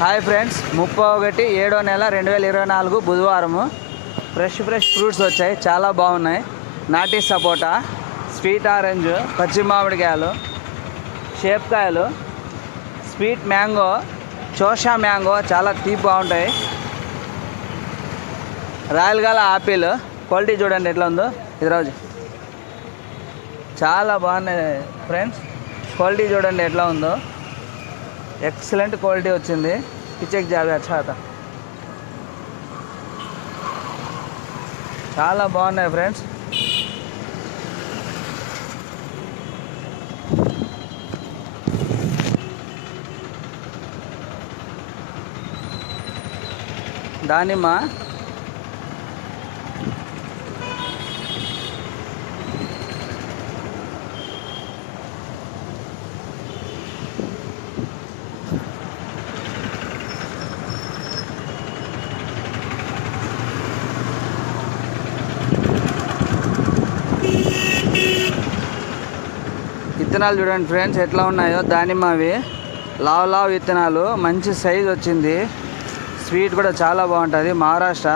Hi friends, 31/7/2024 బుధవారము fresh fruits వచ్చాయి. చాలా బాగున్నాయి. నాటి సపోటా, స్వీట్ ఆరెంజ్, పచ్చి మామిడికాయలు, షేప్కాయలు, స్వీట్ మ్యాంగో, చోషా మ్యాంగో చాలా తీపి బాగుంటాయి. రాయల్ గల ఆపిల్ క్వాలిటీ చూడండి ఎట్లా ఉందో. ఇది రోజు చాలా బాగున్నాయి ఫ్రెండ్స్. క్వాలిటీ చూడండి ఎట్లా ఉందో. एक्सीलेंट क्वालिटी వచ్చింది. పిచెక్ జాబే अच्छा था. చాలా బాగున్నాయి ఫ్రెండ్స్. దానిమ్మ, విత్తనాలు చూడండి ఫ్రెండ్స్ ఎట్లా ఉన్నాయో. దానిమ్మ అవి లావ్ విత్తనాలు, మంచి సైజ్ వచ్చింది. స్వీట్ కూడా చాలా బాగుంటుంది. మహారాష్ట్ర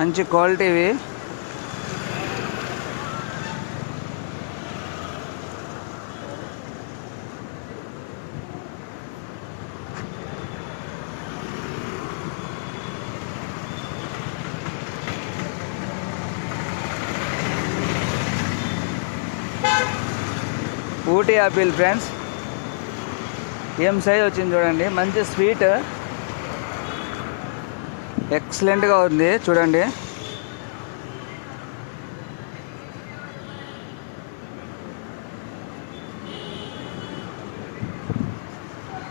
మంచి క్వాలిటీవి. ఊటీ ఆపిల్ ఫ్రెండ్స్, ఏం సైజ్ వచ్చింది చూడండి. మంచి స్వీట్, ఎక్సలెంట్గా ఉంది చూడండి.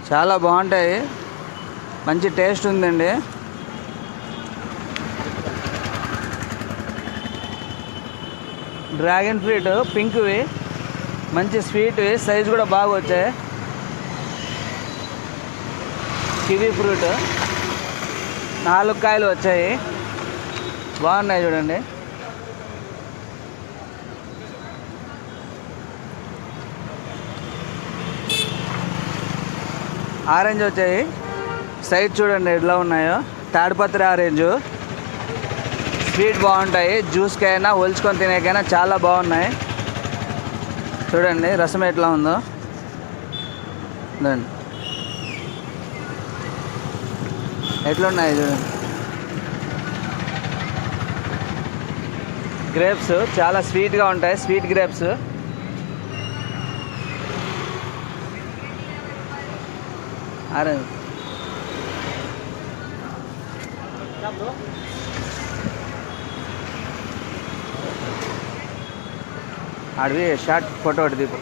చాలా బాగుంటాయి. మంచి టేస్ట్ ఉందండి. డ్రాగన్ ఫ్రూట్ పింక్వి, మంచి స్వీట్, సైజ్ కూడా బాగా వచ్చాయి. కివీ ఫ్రూట్ 4 కాయలు వచ్చాయి. బాగున్నాయి చూడండి. ఆరెంజ్ వచ్చాయి. సైజ్ చూడండి ఎట్లా ఉన్నాయో. తాడిపత్రి ఆరెంజ్, స్వీట్ బాగుంటాయి. జ్యూస్కైనా ఒలుచుకొని తినేకైనా చాలా బాగున్నాయి. చూడండి రసం ఎట్లా ఉందో. చూడండి ఎట్లున్నాయి చూడండి. గ్రేప్స్ చాలా స్వీట్గా ఉంటాయి. Sweet grapes. Orange Adivi short photo ఒకటి తీపు.